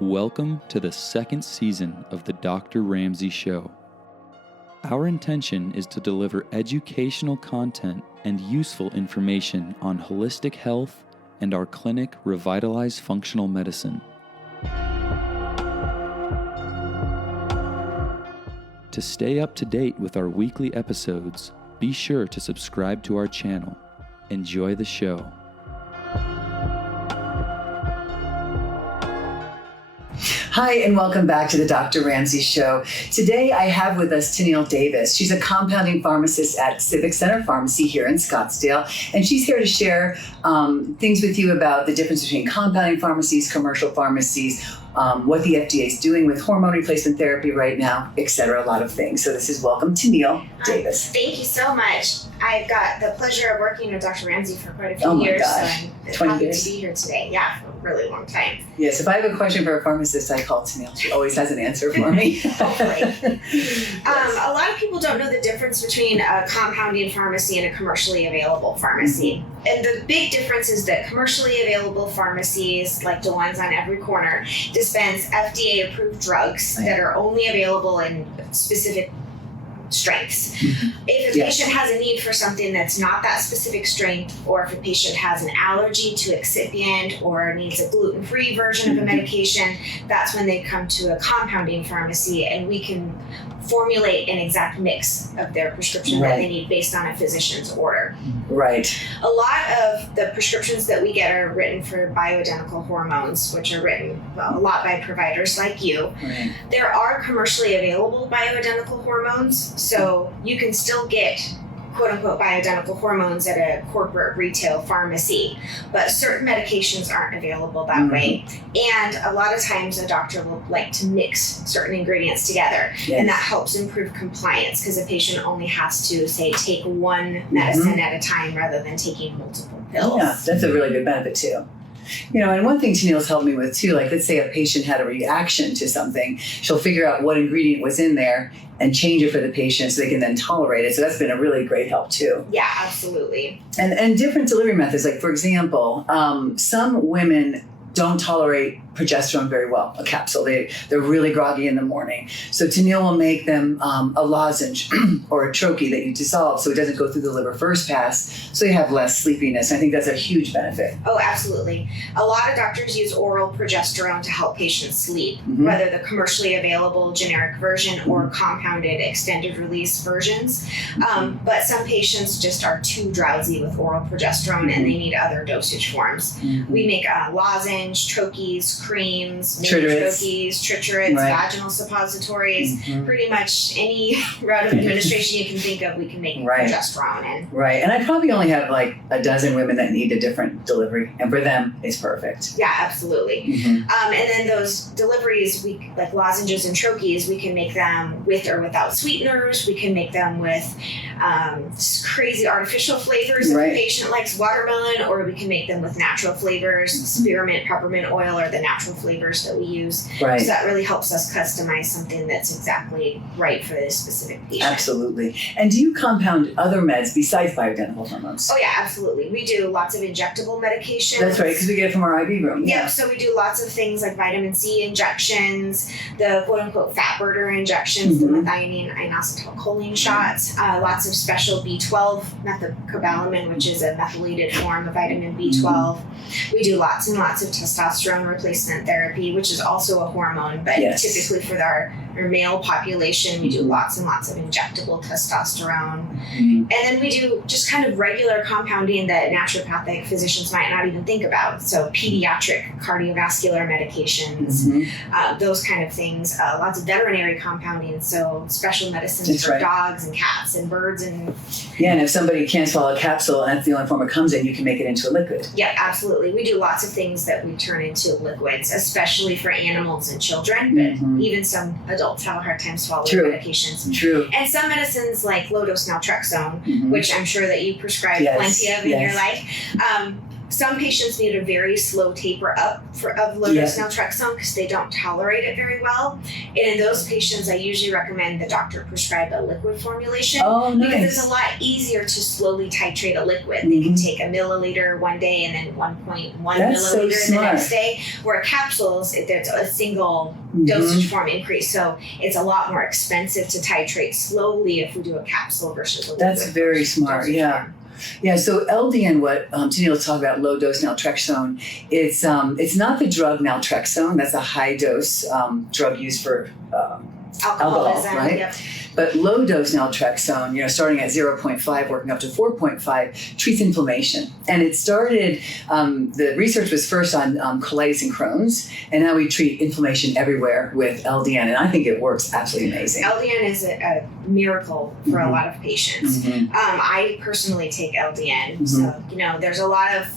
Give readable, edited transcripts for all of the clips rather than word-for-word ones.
Welcome to the second season of the Dr. Ramsey Show. Our intention is to deliver educational content and useful information on holistic health and our clinic, Revitalize Functional Medicine. To stay up to date with our weekly episodes, be sure to subscribe to our channel. Enjoy the show. Hi, and welcome back to the Dr. Ramsey Show. Today, I have with us Tenile Davis. She's a compounding pharmacist at Civic Center Pharmacy here in Scottsdale, and she's here to share things with you about the difference between compounding pharmacies, commercial pharmacies, what the FDA is doing with hormone replacement therapy right now, etc. A lot of things. So this is welcome Tenile Davis. Thank you so much. I've got the pleasure of working with Dr. Ramsey for quite a few years, gosh. so I'm happy to be here today. Yeah, for a really long time. Yes, if I have a question for a pharmacist, I call Tenile. She always has an answer for me. Hopefully. A lot of people don't know the difference between a compounding pharmacy and a commercially available pharmacy. And the big difference is that commercially available pharmacies, like the ones on every corner, dispense FDA-approved drugs that are only available in specific strengths. If a patient has a need for something that's not that specific strength, or if a patient has an allergy to excipient or needs a gluten-free version of a medication, that's when they come to a compounding pharmacy, and we can formulate an exact mix of their prescription that they need based on a physician's order. Right. A lot of the prescriptions that we get are written for bioidentical hormones, which are written a lot by providers like you. Right. There are commercially available bioidentical hormones, so you can still get quote-unquote bioidentical hormones at a corporate retail pharmacy, but certain medications aren't available that way. And a lot of times a doctor will like to mix certain ingredients together, and that helps improve compliance because a patient only has to, say, take one medicine at a time rather than taking multiple pills. Yeah, that's a really good benefit too. You know, and one thing Tenile's helped me with too, like let's say a patient had a reaction to something, she'll figure out what ingredient was in there and change it for the patient so they can then tolerate it. So that's been a really great help too. Yeah, absolutely. And different delivery methods, like for example, some women don't tolerate progesterone very well, a capsule. They're really groggy in the morning. So Tenile will make them a lozenge or a troche that you dissolve so it doesn't go through the liver first pass, so you have less sleepiness. I think that's a huge benefit. Oh, absolutely. A lot of doctors use oral progesterone to help patients sleep, whether the commercially available generic version or compounded extended release versions. But some patients just are too drowsy with oral progesterone and they need other dosage forms. We make lozenge, troches, creams, troches, triturates, vaginal suppositories, pretty much any route of administration you can think of, we can make progesterone in. Right, and I probably only have like a dozen women that need a different delivery, and for them, it's perfect. Yeah, absolutely. And then those deliveries, like lozenges and troches, we can make them with or without sweeteners. We can make them with crazy artificial flavors if the patient likes watermelon, or we can make them with natural flavors, spearmint, peppermint oil, or the natural flavors that we use. So that really helps us customize something that's exactly right for this specific patient. Absolutely. And do you compound other meds besides bioidentical hormones? Oh yeah, absolutely. We do lots of injectable medications. That's right, because we get it from our IV room. Yep, so we do lots of things like vitamin C injections, the quote-unquote fat burner injections, the methionine inositolcholine shots, lots of special B12 methylcobalamin, which is a methylated form of vitamin B12. We do lots and lots of testosterone replacement therapy, which is also a hormone, but typically for our male population, we do lots and lots of injectable testosterone. And then we do just kind of regular compounding that naturopathic physicians might not even think about. So pediatric cardiovascular medications, those kind of things. Lots of veterinary compounding, so special medicines for dogs and cats and birds. And if somebody can't swallow a capsule and that's the only form it comes in, you can make it into a liquid. Yeah, absolutely. We do lots of things that we turn into liquids, especially for animals and children, but even some adults have a hard time swallowing medications. True. And some medicines like low-dose naltrexone, which I'm sure that you prescribe plenty of in your life, some patients need a very slow taper up of low-dose naltrexone because they don't tolerate it very well. And in those patients, I usually recommend the doctor prescribe a liquid formulation because it's a lot easier to slowly titrate a liquid. They can take a milliliter one day and then 1.1 milliliter the next day, where capsules, there's a single dosage form increase. So it's a lot more expensive to titrate slowly if we do a capsule versus a liquid. That's very smart, form. Yeah, so LDN, what Tenile talked about, low dose naltrexone, it's not the drug naltrexone. That's a high dose drug used for alcohol, right? Yep. But low dose naltrexone, starting at 0.5, working up to 4.5, treats inflammation. And it started, the research was first on colitis and Crohn's, and now we treat inflammation everywhere with LDN. And I think it works absolutely amazing. LDN is a miracle for a lot of patients. I personally take LDN. So, there's a lot of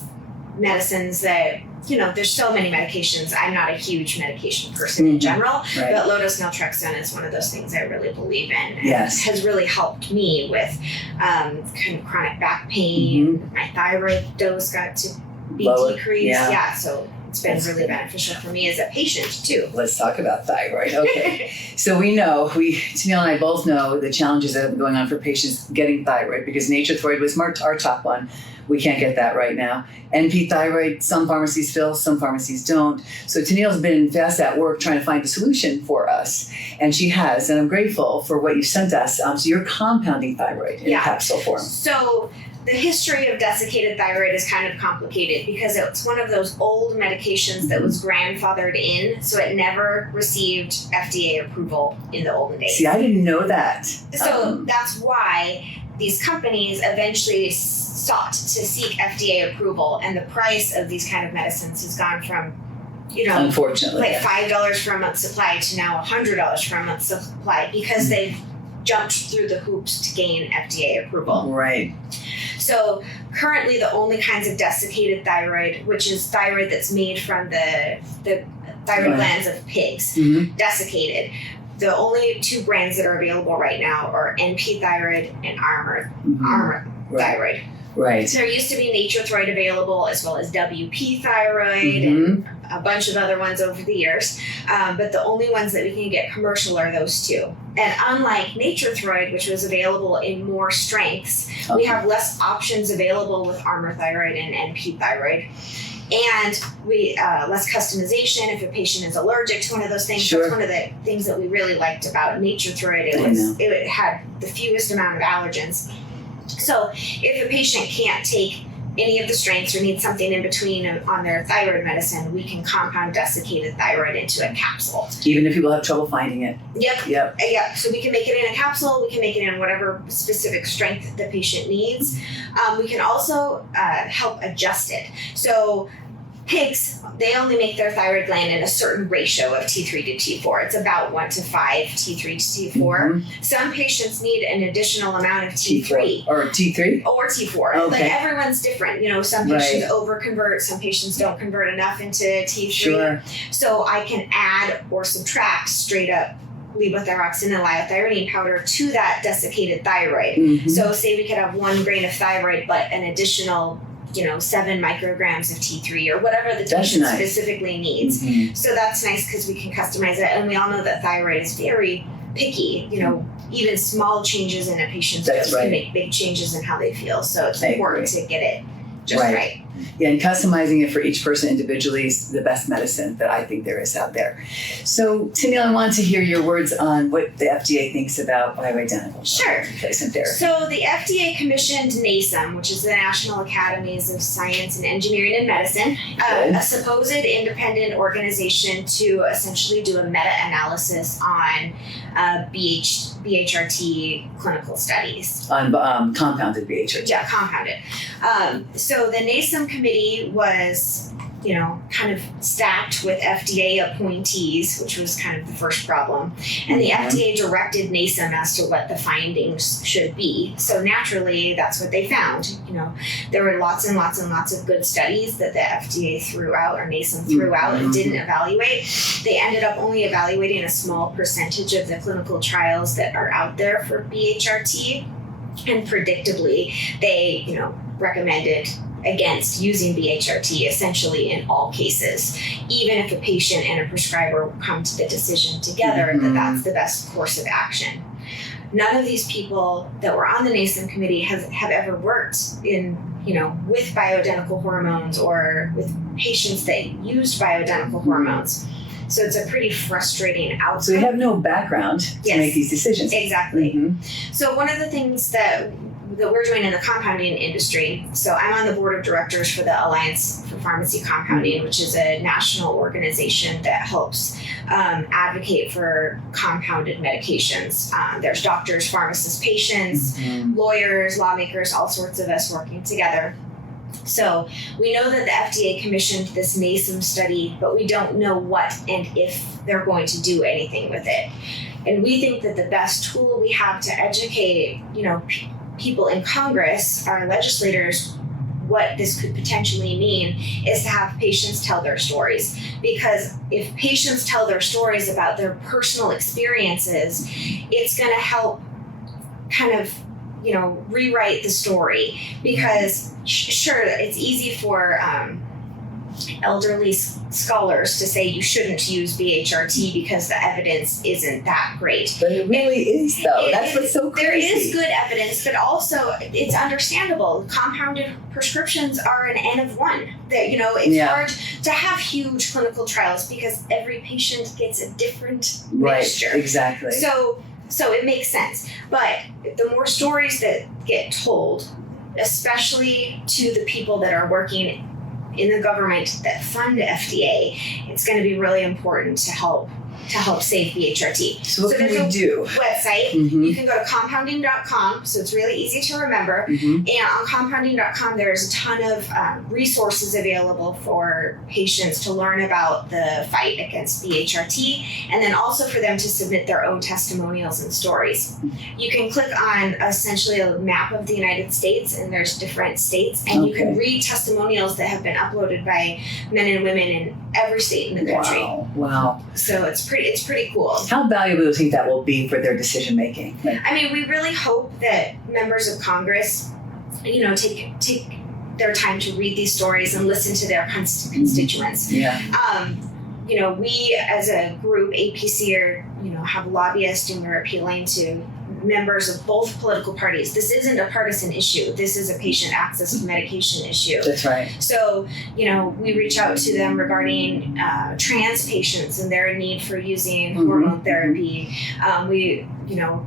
medicines that, there's so many medications. I'm not a huge medication person in general, but low-dose naltrexone is one of those things I really believe in and has really helped me with kind of chronic back pain. My thyroid dose got to be decreased. So it's been really beneficial for me as a patient too. Let's talk about thyroid. Okay. So Tenile and I both know the challenges that have been going on for patients getting thyroid, because Nature Thyroid was our top one. We can't get that right now. NP thyroid, some pharmacies fill, some pharmacies don't. So Tenile's been fast at work trying to find a solution for us. And she has, and I'm grateful for what you sent us. So you're compounding thyroid in capsule form. So the history of desiccated thyroid is kind of complicated because it's one of those old medications that was grandfathered in, so it never received FDA approval in the olden days. See, I didn't know that. So that's why these companies eventually sought to seek FDA approval, and the price of these kind of medicines has gone from, unfortunately, like $5 for a month's supply to now $100 for a month's supply because they've jumped through the hoops to gain FDA approval. Right. So currently the only kinds of desiccated thyroid, which is thyroid that's made from the thyroid glands of pigs, desiccated, the only two brands that are available right now are NP thyroid and Armor thyroid. Right. So there used to be Nature Thyroid available, as well as WP thyroid and a bunch of other ones over the years. But the only ones that we can get commercial are those two. And unlike Nature Thyroid, which was available in more strengths, we have less options available with Armor thyroid and NP thyroid. And we less customization if a patient is allergic to one of those things. That's one of the things that we really liked about Nature Thyroid. It had the fewest amount of allergens. So if a patient can't take any of the strengths or needs something in between on their thyroid medicine, we can compound desiccated thyroid into a capsule. Even if people have trouble finding it. Yep. So we can make it in a capsule. We can make it in whatever specific strength the patient needs. We can also help adjust it. So pigs, they only make their thyroid gland in a certain ratio of T3 to T4. It's about 1 to 5 T3 to T4. Some patients need an additional amount of T3. Or T3? Or T4. Okay. Like everyone's different. Some patients over-convert, some patients don't convert enough into T3. So I can add or subtract straight up levothyroxine and liothyronine powder to that desiccated thyroid. So say we could have 1 grain of thyroid, but an additional 7 micrograms of T3 or whatever the patient specifically needs. So that's nice because we can customize it. And we all know that thyroid is very picky. Even small changes in a patient's dose can make big changes in how they feel. So it's important to get it just right. Yeah, and customizing it for each person individually is the best medicine that I think there is out there. So, Tenile, I wanted to hear your words on what the FDA thinks about bioidentical replacement therapy. So, the FDA commissioned NASEM, which is the National Academies of Science and Engineering and Medicine, a supposed independent organization to essentially do a meta-analysis on BHRT clinical studies. On compounded BHRT. Yeah, compounded. So the NASEM committee was, kind of stacked with FDA appointees, which was kind of the first problem. And the FDA directed NASEM as to what the findings should be. So naturally, that's what they found. There were lots and lots and lots of good studies that the FDA threw out, or NASEM threw out and didn't evaluate. They ended up only evaluating a small percentage of the clinical trials that are out there for BHRT. And predictably, they, recommended against using BHRT essentially in all cases, even if a patient and a prescriber come to the decision together that that's the best course of action. None of these people that were on the NASEM committee have ever worked in, with bioidentical hormones or with patients that used bioidentical hormones. So it's a pretty frustrating outcome. So you have no background to make these decisions. Exactly. So one of the things that we're doing in the compounding industry, so I'm on the board of directors for the Alliance for Pharmacy Compounding, which is a national organization that helps advocate for compounded medications. There's doctors, pharmacists, patients, lawyers, lawmakers, all sorts of us working together. So we know that the FDA commissioned this NASEM study, but we don't know what and if they're going to do anything with it. And we think that the best tool we have to educate, people in Congress, our legislators, what this could potentially mean is to have patients tell their stories. Because if patients tell their stories about their personal experiences, it's going to help kind of, rewrite the story. Because sure, it's easy for elderly scholars to say you shouldn't use BHRT because the evidence isn't that great. But it really is, though. That's what's so crazy. There is good evidence, but also it's understandable. Compounded prescriptions are an N of 1. That it's hard to have huge clinical trials because every patient gets a different mixture. Right, exactly. So it makes sense. But the more stories that get told, especially to the people that are working in the government that fund FDA, it's going to be really important to help save BHRT. So what can we do? Website. You can go to compounding.com, so it's really easy to remember. And on compounding.com, there's a ton of resources available for patients to learn about the fight against BHRT, and then also for them to submit their own testimonials and stories. You can click on essentially a map of the United States, and there's different states, and you can read testimonials that have been uploaded by men and women in every state in the country. Wow. So it's pretty cool. How valuable do you think that will be for their decision making? We really hope that members of Congress, take their time to read these stories and listen to their constituents. We as a group, APC, have lobbyists, and we're appealing to members of both political parties. This isn't a partisan issue. This is a patient access to medication issue. That's right. So, we reach out to them regarding trans patients and their need for using hormone therapy. We,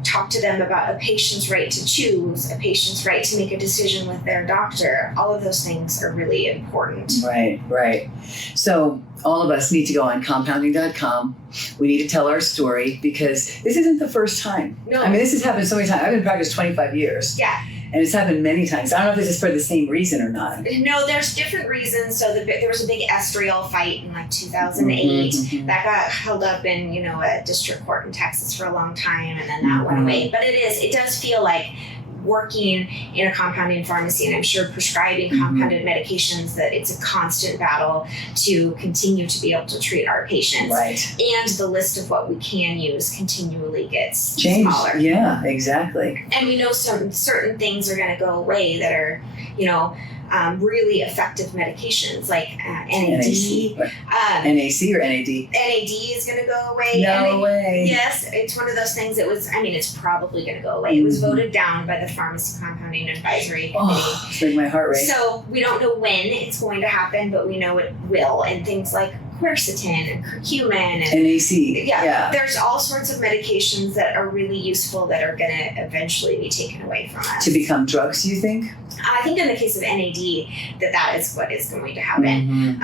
talk to them about a patient's right to choose, a patient's right to make a decision with their doctor. All of those things are really important. Right. So all of us need to go on compounding.com. We need to tell our story because this isn't the first time. No. This has happened so many times. I've been in practice 25 years. Yeah. And it's happened many times. I don't know if this is for the same reason or not. No, there's different reasons. So there was a big estriol fight in 2008 that got held up in, a district court in Texas for a long time, and then that went away. But it does feel like working in a compounding pharmacy, and I'm sure prescribing compounded medications, that it's a constant battle to continue to be able to treat our patients. Right. And the list of what we can use continually gets smaller. Yeah, exactly. And we know some certain things are going to go away that are, really effective medications like NAD. NAC or NAD? NAD is going to go away. No way. Yes, it's one of those things that was, it's probably going to go away. It was voted down by the Pharmacy Compounding Advisory Committee. It's making my heart race. So we don't know when it's going to happen, but we know it will. And things like quercetin and curcumin and NAC. Yeah, there's all sorts of medications that are really useful that are going to eventually be taken away from us. To become drugs, do you think? I think in the case of NAD, that is what is going to happen.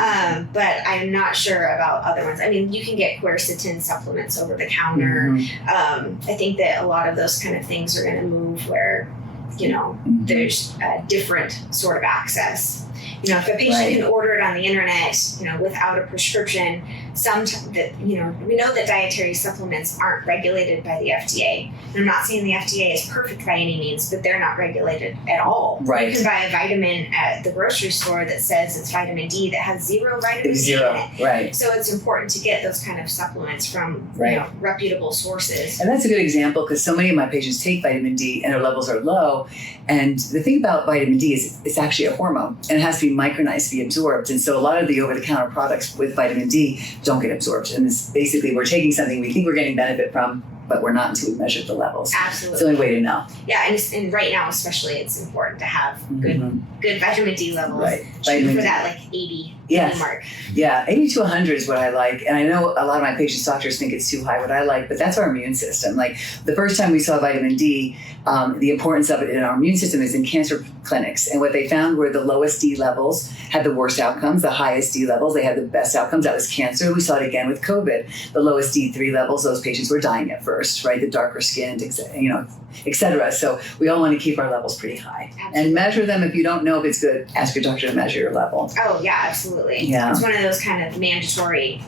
But I'm not sure about other ones. You can get quercetin supplements over the counter. I think that a lot of those kind of things are going to move where, there's a different sort of access. If a patient can order it on the internet, without a prescription, we know that dietary supplements aren't regulated by the FDA. And I'm not saying the FDA is perfect by any means, but they're not regulated at all. Right. You can buy a vitamin at the grocery store that says it's vitamin D that has zero vitamin D in it. Right. So it's important to get those kind of supplements from reputable sources. And that's a good example because so many of my patients take vitamin D and their levels are low. And the thing about vitamin D is it's actually a hormone and it has has to be micronized to be absorbed. And so a lot of the over-the-counter products with vitamin D don't get absorbed. And it's basically we're taking something we think we're getting benefit from, but we're not until we measured the levels. Absolutely. It's the only way to know. Yeah, and right now especially, it's important to have good vitamin D levels. Right. Shooting for that 80 mark. Yeah, 80 to 100 is what I like. And I know a lot of my patients' doctors think it's too high, what I like, but that's our immune system. Like the first time we saw vitamin D, the importance of it in our immune system is in cancer clinics. And what they found were the lowest D levels had the worst outcomes, the highest D levels, they had the best outcomes. That was cancer. We saw it again with COVID. The lowest D3 levels, those patients were dying at first, right? The darker skinned, et cetera. So we all want to keep our levels pretty high. Absolutely. And measure them. If you don't know if it's good, ask your doctor to measure your level. Oh yeah, absolutely. Yeah. It's one of those kind of mandatory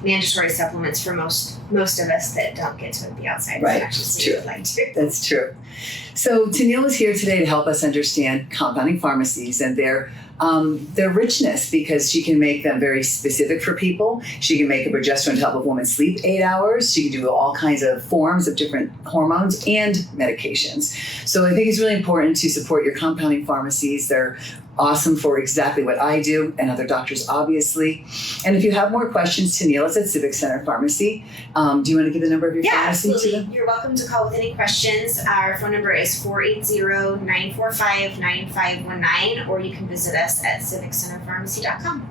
supplements for most of us that don't get to be outside. Right. Actually see what we'd like to. That's true. So Tenile is here today to help us understand compounding pharmacies and their richness, because she can make them very specific for people. She can make a progesterone to help a woman sleep 8 hours. She can do all kinds of forms of different hormones and medications. So I think it's really important to support your compounding pharmacies. They're awesome for exactly what I do and other doctors, obviously. And if you have more questions, Tenile is at Civic Center Pharmacy. Do you want to give the number of your pharmacy? Yeah, absolutely. You're welcome to call with any questions. Our phone number is 480-945-9519, or you can visit us at civiccenterpharmacy.com.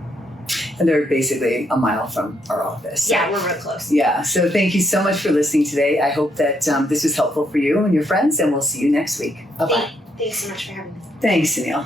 And they're basically a mile from our office. Yeah, we're real close. Yeah, so thank you so much for listening today. I hope that this was helpful for you and your friends, and we'll see you next week. Bye-bye. Thanks so much for having me. Thanks, Tenile.